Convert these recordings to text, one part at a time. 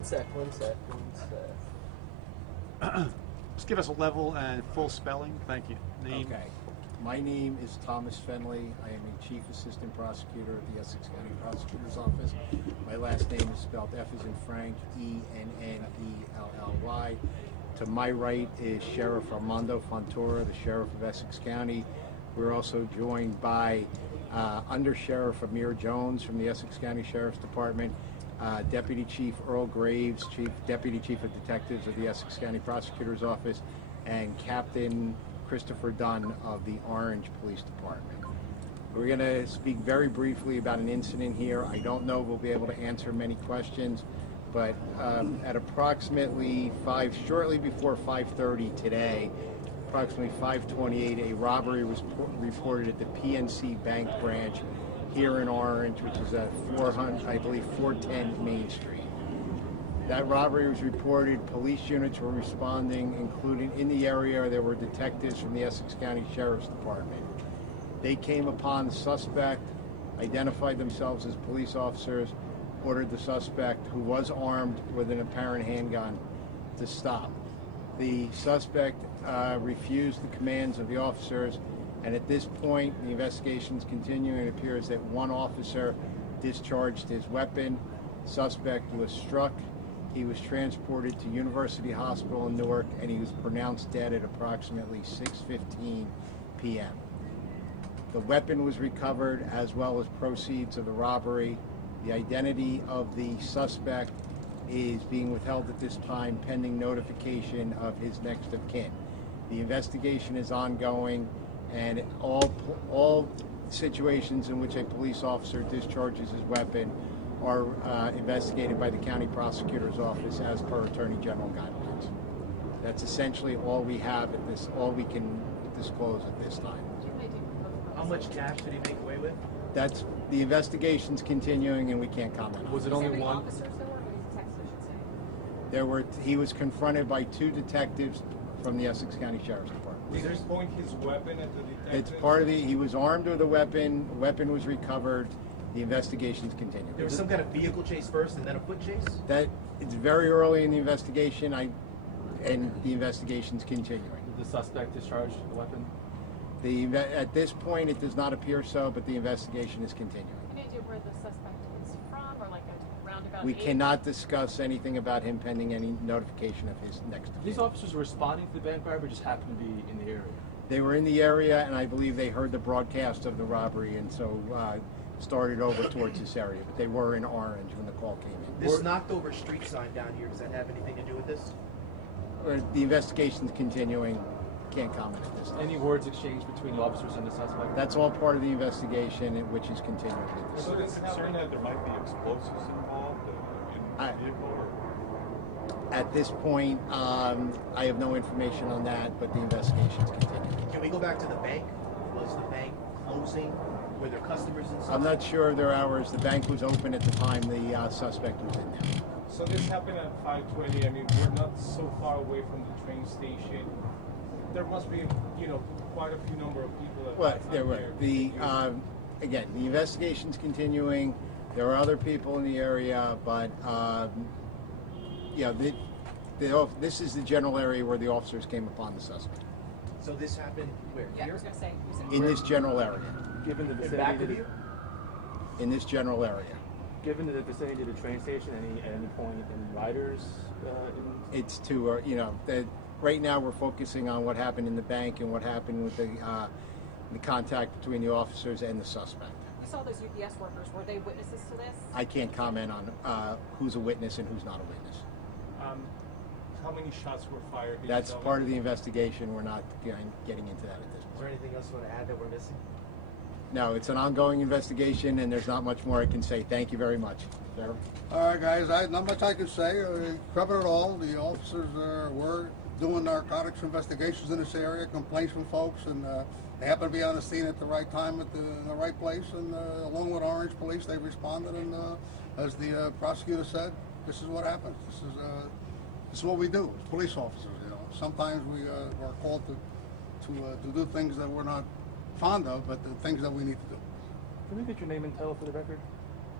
One sec. Just give us a level and full spelling. Thank you. Name. Okay. My name is Thomas Fenley. I am a Chief Assistant Prosecutor at the Essex County Prosecutor's Office. My last name is spelled F as in Frank, E-N-N-E-L-L-Y. To my right is Sheriff Armando Fontoura, the Sheriff of Essex County. We're also joined by Under Sheriff Amir Jones from the Essex County Sheriff's Department, Deputy Chief Earl Graves, Deputy Chief of Detectives of the Essex County Prosecutor's Office, and Captain Christopher Dunn of the Orange Police Department. We're going to speak very briefly about an incident here. I don't know if we'll be able to answer many questions, but at approximately shortly before 5:30 today, approximately 5:28, a robbery was reported at the PNC Bank branch here in Orange, which is at 410 Main Street. That robbery was reported. Police units were responding, including in the area there were detectives from the Essex County Sheriff's Department. They came upon the suspect, identified themselves as police officers, ordered the suspect, who was armed with an apparent handgun, to stop. The suspect refused the commands of the officers, and at this point the investigation is continuing. It appears that one officer discharged his weapon. Suspect was struck. He was transported to University Hospital in Newark, and he was pronounced dead at approximately 6:15 p.m. The weapon was recovered, as well as proceeds of the robbery. The identity of the suspect is being withheld at this time, pending notification of his next of kin. The investigation is ongoing, and all situations in which a police officer discharges his weapon are investigated by the County Prosecutor's Office as per Attorney General guidelines. That's essentially all we have all we can disclose at this time. How much cash did he make away with? That's the investigation's continuing, and we can't comment on it. Was it only one? Officers there were, or detectives, I should say? He was confronted by two detectives from the Essex County Sheriff's Department. Did he point his weapon at the detective? It's part of he was armed with a weapon. The weapon was recovered. The investigation's continuing. There was some kind of vehicle chase first and then a foot chase? It's very early in the investigation, and the investigation's continuing. Did the suspect discharge the weapon? At this point, it does not appear so, but the investigation is continuing. Any idea where the suspect is from, or like a roundabout We age? cannot discuss anything about him pending any notification of his next. These officers were responding to the bank robbery, just happened to be in the area. They were in the area, and I believe they heard the broadcast of the robbery, and so started over towards this area. But they were in Orange when the call came in. This knocked over street sign down here, does that have anything to do with this? The investigation's continuing. Can't comment at this time. Any words exchanged between the officers and the suspect? That's all part of the investigation, which is continuing. So there's concern that there might be explosives involved in the vehicle? At this point, I have no information on that, but the investigation's continuing. Can we go back to the bank? Was the bank closing? Were there customers inside? I'm not sure of their hours. The bank was open at the time the suspect was in there. So this happened at 5:20. I mean, we're not so far away from the train station. There must be, quite a few number of people. Well, there were. Again, the investigation's continuing. There are other people in the area, but this is the general area where the officers came upon the suspect. So this happened where? Yeah, I Here? was going to say. In this general area. Given the In back vicinity, of you? In this general area. given the vicinity of the train station, at any point, any riders? It's too, that right now we're focusing on what happened in the bank and what happened with the contact between the officers and the suspect. You saw those UPS workers. Were they witnesses to this? I can't comment on who's a witness and who's not a witness. How many shots were fired? That's part of the investigation. We're not getting into that at this Is point. there anything else you want to add that we're missing? No, it's an ongoing investigation, and there's not much more I can say. Thank you very much. Sheriff? All right, guys, not much I can say. We covered it all. The officers were doing narcotics investigations in this area, complaints from folks, and they happened to be on the scene at the right time, in the right place, and along with Orange Police, they responded, and as the prosecutor said, this is what happens. This is what we do as police officers. Sometimes we are called to do things that we're not fond of, but the things that we need to do. Can we get your name and title for the record?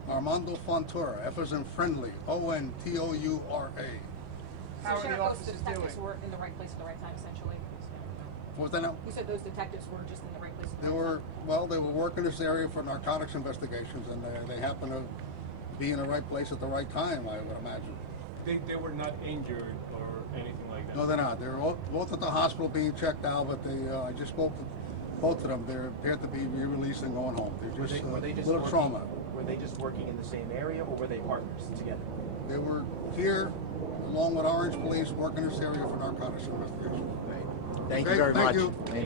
Armando Fontoura, F as in friendly, Ontoura. So Sheriff, those detectives were in the right place at the right time, essentially. What was that now? You said those detectives were just in the right place at the They right were, time. well, they were working this area for narcotics investigations, and they happened to be in the right place at the right time, I would imagine. They were not injured or anything like that. No, they're not. They're both at the hospital being checked out, but I just spoke to both of them. They appeared to be re-released and going home. They're just, Were they a just little working, trauma. Were they just working in the same area, or were they partners together? They were here, along with Orange Police, working this area for narcotics investigation. Thank Okay, you very thank much. you.